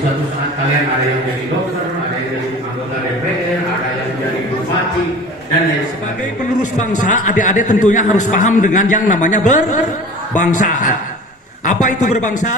suatu saat kalian ada yang jadi dokter, ada yang jadi anggota DPR, ada yang jadi bupati, dan lain sebagainya. Sebagai penerus bangsa, adik-adik tentunya harus paham dengan yang namanya berbangsa. Apa itu berbangsa?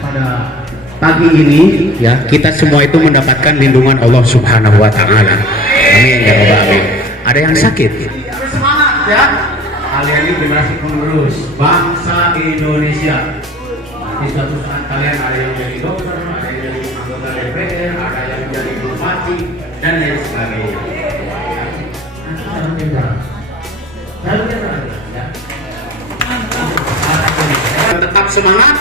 Pada pagi ini ya, kita semua itu mendapatkan lindungan Allah Subhanahu wa taala. Amin ya rabbal alamin. Ada yang sakit? Semangat ya. Kalian ini generasi penerus bangsa Indonesia. Di suatu saat kalian ada yang jadi dokter, ada yang jadi anggota DPR, ada yang jadi bupati, dan lain sebagainya. Tetap semangat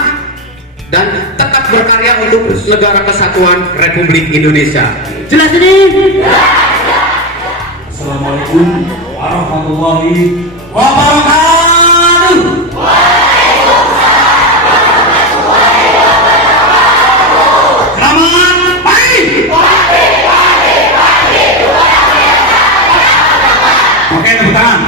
dan tetap berkarya untuk negara kesatuan Republik Indonesia. Jelas ini? Assalamualaikum warahmatullahi wabarakatuh. Selamat pagi. Oke, tepuk tangan.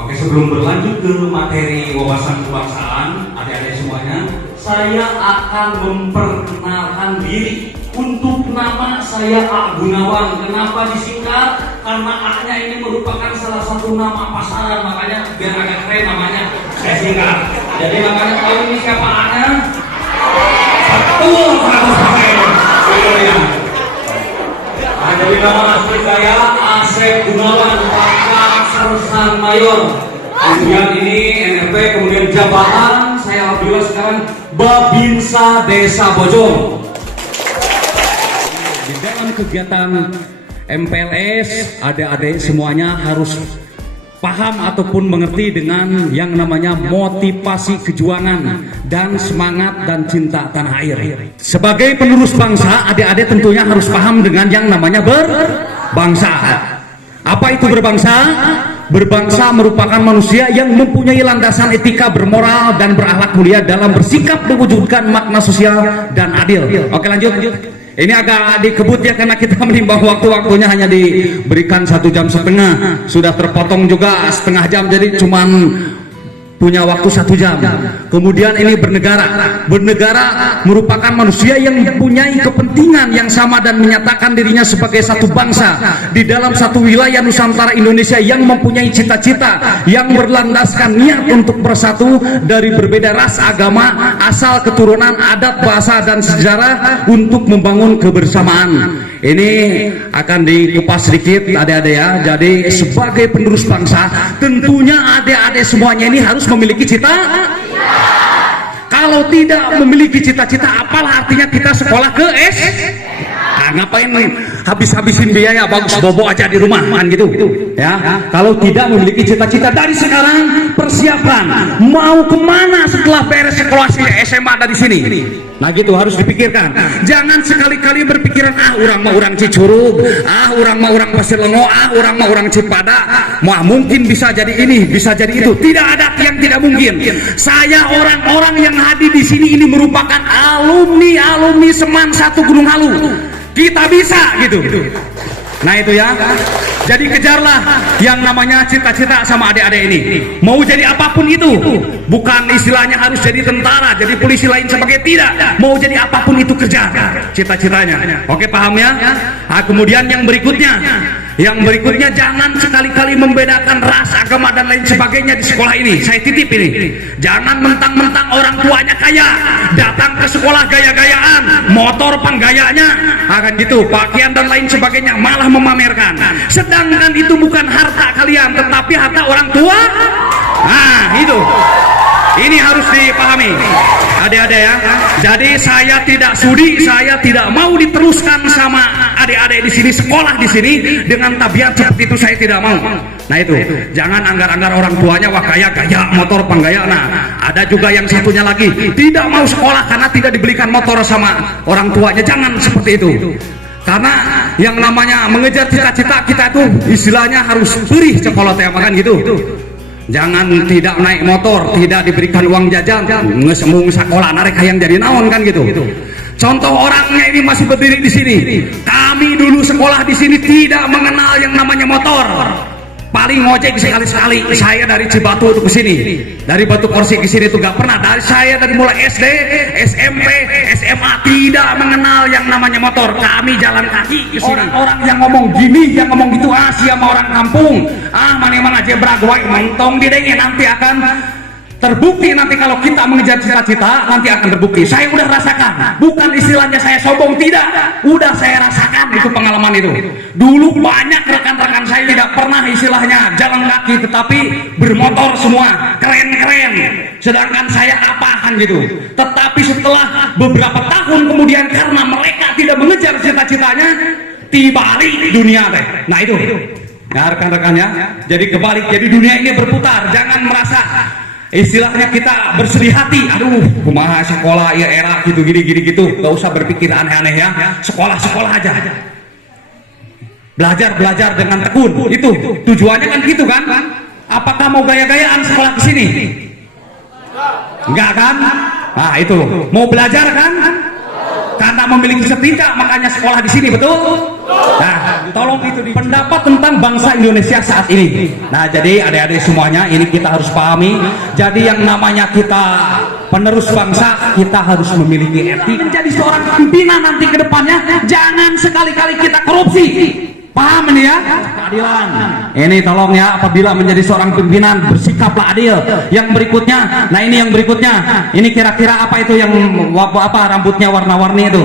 Oke, sebelum berlanjut ke materi wawasan kebangsaan, adik-adik semuanya, saya akan memperkenalkan diri. Untuk nama saya A. Gunawan. Kenapa disingkat? Karena A-nya ini merupakan salah satu nama pasaran, makanya biar agak keren namanya saya singkat. Jadi makanya tahu ini siapa A-nya? Betul, 100%. Nah, jadi nama asli saya Asep Gunawan, Pangkat Sersan Mayor. Kemudian ini NRP, kemudian jabatan saya alhamdulillah sekarang Babinsa Desa Bojong. Di dalam kegiatan MPLS, adik-adik semuanya harus paham ataupun mengerti dengan yang namanya motivasi kejuangan dan semangat dan cinta tanah air. Sebagai penerus bangsa, adik-adik tentunya harus paham dengan yang namanya berbangsa. Apa itu berbangsa? Berbangsa merupakan manusia yang mempunyai landasan etika, bermoral dan berakhlak mulia dalam bersikap mewujudkan makna sosial dan adil. Oke, lanjut. Ini agak dikebut ya karena kita menimbang waktu-waktunya hanya diberikan 1,5 jam. Sudah terpotong juga setengah jam, jadi cuman punya waktu 1 jam. Kemudian ini bernegara. Bernegara merupakan manusia yang mempunyai kepentingan yang sama dan menyatakan dirinya sebagai satu bangsa di dalam satu wilayah Nusantara Indonesia yang mempunyai cita-cita yang berlandaskan niat untuk bersatu dari berbeda ras, agama, asal, keturunan, adat, bahasa, dan sejarah untuk membangun kebersamaan. Ini akan dikupas sedikit adik-adik ya. Jadi sebagai penerus bangsa, tentunya adik-adik semuanya ini harus memiliki cita. Kalau tidak memiliki cita-cita, apalah artinya kita sekolah ke S? Ngapain habis-habisin biaya, bagus bobo aja di rumah kan gitu ya. Kalau tidak memiliki cita-cita, dari sekarang persiapan mau kemana setelah beres sekolah SMA dari sini. Nah gitu harus dipikirkan. Jangan sekali-kali berpikiran orang mah orang Cicurug, orang mah orang Pasir Lengo, orang mah orang Cipada, mungkin bisa jadi ini, bisa jadi itu. Tidak ada yang tidak mungkin. Saya orang-orang yang hadir di sini ini merupakan alumni Seman 1 Gunung Halu. Kita bisa gitu. Nah itu ya. Jadi kejarlah yang namanya cita-cita sama adik-adik ini. Mau jadi apapun itu, bukan istilahnya harus jadi tentara, jadi polisi lain sebagai, tidak. Mau jadi apapun itu kejar cita-citanya. Oke, paham ya? Nah, kemudian yang berikutnya jangan sekali-kali membedakan ras, agama dan lain sebagainya di sekolah ini. Saya titip ini. Jangan mentang-mentang orang tuanya kaya, datang ke sekolah gaya-gayaan, motor penggayanya, akan gitu, pakaian dan lain sebagainya, malah memamerkan. Sedangkan itu bukan harta kalian, tetapi harta orang tua. Nah, itu. Ini harus dipahami, adik-adik ya. Jadi saya tidak sudi, saya tidak mau diteruskan sama adik-adik di sini, sekolah di sini dengan tabiat seperti itu, saya tidak mau. Nah itu, jangan anggar-anggar orang tuanya wah kaya motor penggaya. Nah, ada juga yang satunya lagi tidak mau sekolah karena tidak dibelikan motor sama orang tuanya. Jangan seperti itu. Karena yang namanya mengejar cita-cita kita itu istilahnya harus perih sekolah teh makan gitu. Jangan tidak naik motor, tidak diberikan uang jajan, ngesembung sekolah narik yang jadi naon kan gitu. Contoh orangnya ini masih berdiri di sini. Kami dulu sekolah di sini tidak mengenal yang namanya motor. Paling ngojek sekali-sekali. Saya dari Cibatu itu ke sini, dari Batu Korsi ke sini itu gak pernah. Saya dari mulai SD, SMP, SMA tidak mengenal yang namanya motor. Kami jalan kaki ke sini. Orang yang ngomong gini, yang ngomong gitu, siapa orang kampung, mana-mana aja beragwai, mentong didengin, nanti akan terbukti. Nanti kalau kita mengejar cita-cita, nanti akan terbukti. Saya udah rasakan, bukan istilahnya saya sombong, tidak, udah saya rasakan itu pengalaman itu. Dulu banyak rekan-rekan saya tidak pernah istilahnya jalan kaki, tetapi bermotor semua, keren-keren. Sedangkan saya apaan gitu. Tetapi setelah beberapa tahun kemudian, karena mereka tidak mengejar cita-citanya, dibalik dunia teh. Nah itu, nah rekan-rekannya, jadi kebalik, jadi dunia ini berputar. Jangan merasa istilahnya kita bersedih hati, aduh kumaha sekolah ya era gitu gini gitu, gak usah berpikir aneh-aneh ya. Sekolah aja, belajar dengan tekun, itu tujuannya kan gitu kan. Apakah mau gaya-gayaan sekolah ke sini? Enggak kan? Nah itu mau belajar kan, karena memiliki setingkat makanya sekolah di sini, betul? Nah, tolong itu pendapat tentang bangsa Indonesia saat ini. Nah, jadi adik-adik semuanya ini kita harus pahami. Jadi yang namanya kita penerus bangsa, kita harus memiliki etika. Menjadi seorang pimpinan nanti ke depannya, jangan sekali-kali kita korupsi. Paham ini ya? Keadilan. Ini tolong ya, apabila menjadi seorang pimpinan bersikaplah adil. Yang berikutnya, nah ini yang berikutnya. Ini kira-kira apa itu yang apa rambutnya warna-warni itu?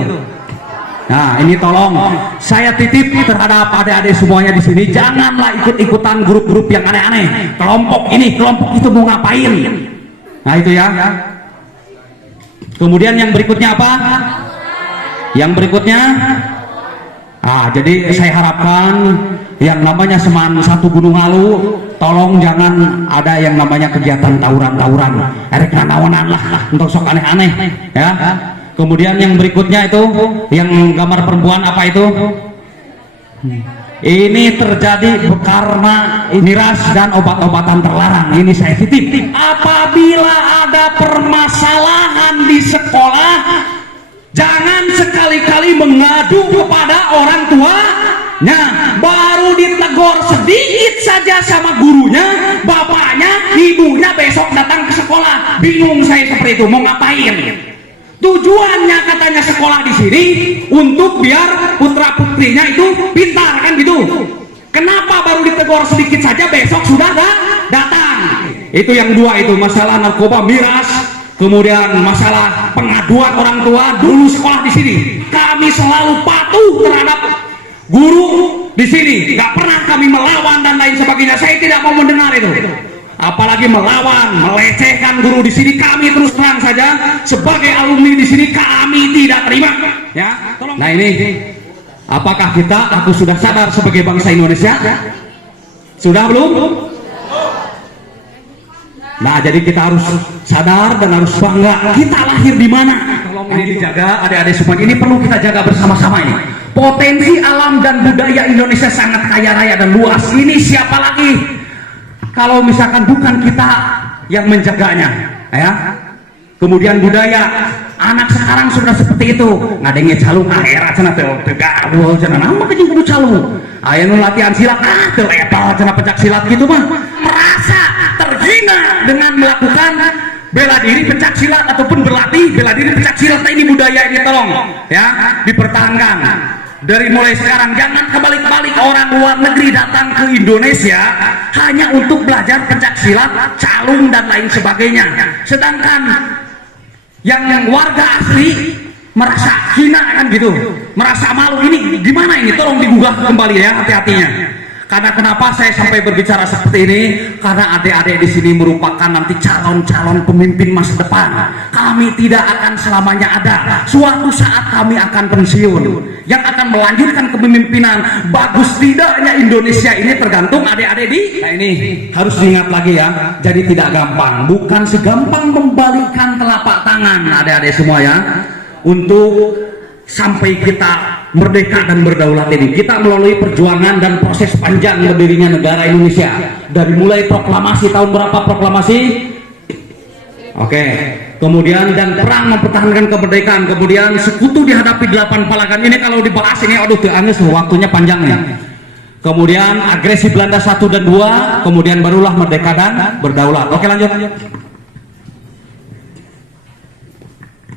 Nah ini tolong saya titip terhadap adik-adik semuanya di sini, janganlah ikut-ikutan grup-grup yang aneh-aneh. Kelompok ini, kelompok itu mau ngapain? Nah itu ya. Kemudian yang berikutnya apa? Yang berikutnya, jadi saya harapkan yang namanya Seman Satu Gunung Halu, tolong jangan ada yang namanya kegiatan tawuran-tawuran, erek nanawanan lah untuk sok aneh-aneh ya. Kemudian yang berikutnya itu yang gambar perempuan apa itu? Ini terjadi karena miras dan obat-obatan terlarang. Ini saya titip. Apabila ada permasalahan di sekolah, jangan sekali-kali mengadu kepada orang tuanya, baru ditegur sedikit saja sama gurunya, bapaknya, ibunya besok datang ke sekolah. Bingung saya seperti itu, mau ngapain? Tujuannya katanya sekolah di sini untuk biar putra putrinya itu pintar kan gitu. Kenapa baru ditegur sedikit saja besok sudah datang? Itu yang dua itu, masalah narkoba, miras. Kemudian masalah pengaduan orang tua. Dulu sekolah di sini kami selalu patuh terhadap guru di sini, nggak pernah kami melawan dan lain sebagainya. Saya tidak mau mendengar itu, apalagi melawan, melecehkan guru di sini. Kami terus terang saja sebagai alumni di sini kami tidak terima. Ya, nah ini, apakah aku sudah sadar sebagai bangsa Indonesia? Sudah belum? Nah, jadi kita harus sadar dan harus bangga. Kita lahir di mana? Tolong ini dijaga, adik-adik semua. Ini perlu kita jaga bersama-sama ini. Potensi alam dan budaya Indonesia sangat kaya raya dan luas. Ini siapa lagi kalau misalkan bukan kita yang menjaganya, ya? Kemudian budaya Anak sekarang sudah seperti itu. Ngadenge calung akhirat cenah teh tegawul cenah naon kecing kudu calung. Aya nu latihan silat teu level cenah pencak silat gitu mah. Merasa terhina dengan melakukan bela diri pencak silat ataupun berlatih bela diri pencak silat. Nah, ini budaya ini tolong ya dipertahankan. Dari mulai sekarang jangan kebalik-balik orang luar negeri datang ke Indonesia hanya untuk belajar pencak silat, calung dan lain sebagainya. Sedangkan yang warga asli merasa hina kan gitu, merasa malu. Ini gimana ini? Tolong digugah kembali ya, hati-hatinya. Karena kenapa saya sampai berbicara seperti ini? Karena adik-adik di sini merupakan nanti calon-calon pemimpin masa depan. Kami tidak akan selamanya ada. Suatu saat kami akan pensiun. Yang akan melanjutkan kepemimpinan bagus tidaknya Indonesia ini tergantung adik-adik di. Nah, ini harus diingat lagi ya. Jadi tidak gampang. Bukan segampang membalikkan telapak tangan adik-adik semua ya. Untuk sampai kita merdeka dan berdaulat ini, kita melalui perjuangan dan proses panjang berdirinya negara Indonesia. Dari mulai proklamasi, tahun berapa proklamasi? Oke. Kemudian dan perang mempertahankan kemerdekaan, kemudian sekutu dihadapi 8 palagan. Ini kalau dibahas ini aduh aneh, waktunya panjang nih. Kemudian agresi Belanda 1 dan 2, kemudian barulah merdeka dan berdaulat. Oke, lanjut.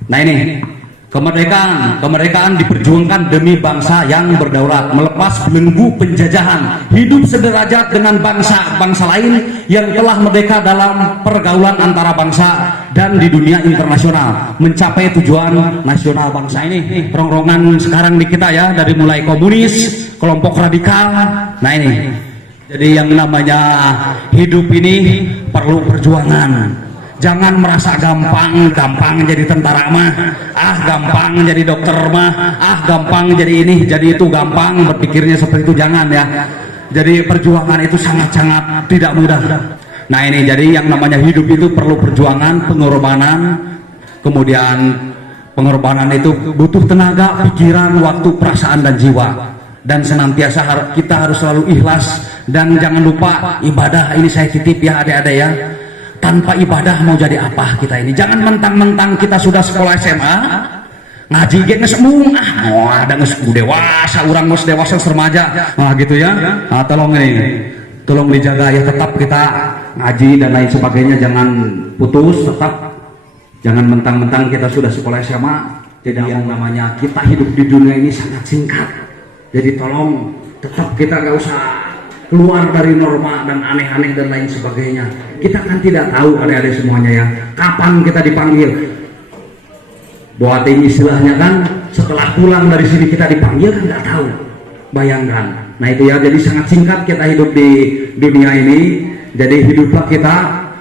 Nah, ini kemerdekaan diperjuangkan demi bangsa yang berdaulat, melepas belenggu penjajahan, hidup sederajat dengan bangsa lain yang telah merdeka dalam pergaulan antara bangsa dan di dunia internasional, mencapai tujuan nasional bangsa. Ini rongrongan sekarang di kita ya, dari mulai komunis, kelompok radikal. Nah, ini jadi yang namanya hidup ini perlu perjuangan. Jangan merasa gampang jadi tentara mah, gampang jadi dokter mah, gampang jadi ini, jadi itu, gampang berpikirnya seperti itu, jangan ya. Jadi perjuangan itu sangat-sangat tidak mudah. Nah, ini jadi yang namanya hidup itu perlu perjuangan, pengorbanan. Kemudian pengorbanan itu butuh tenaga, pikiran, waktu, perasaan dan jiwa. Dan senantiasa kita harus selalu ikhlas, dan jangan lupa ibadah. Ini saya titip ya adik-adik ya. Tanpa ibadah mau jadi apa kita ini? Jangan mentang-mentang kita sudah sekolah SMA ngaji ge geus mung ada geus dewasa, urang geus dewasa remaja. Nah, gitu ya. Nah, tolong dijaga ya, tetap kita ngaji dan lain sebagainya, jangan putus, tetap jangan mentang-mentang kita sudah sekolah SMA. Jadi yang namanya kita hidup di dunia ini sangat singkat. Jadi tolong tetap kita gak usah keluar dari norma dan aneh-aneh dan lain sebagainya. Kita kan tidak tahu adik-adik semuanya ya, kapan kita dipanggil. Buat ini istilahnya kan, setelah pulang dari sini kita dipanggil kan nggak tahu. Bayangkan. Nah itu ya, jadi sangat singkat kita hidup di dunia ini. Jadi hiduplah kita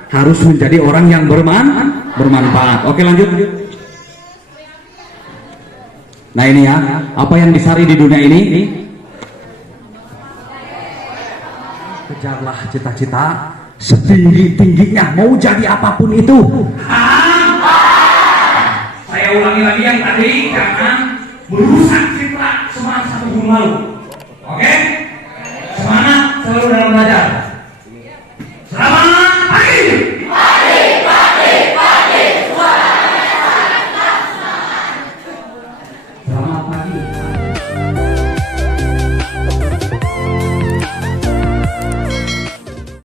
harus menjadi orang yang bermanfaat. Oke, lanjut. Nah ini ya, apa yang disari di dunia ini? Kejarlah cita-cita setinggi-tingginya, mau jadi apapun itu. Saya ulangi lagi yang tadi, jangan merusak citra semasa tahun lalu.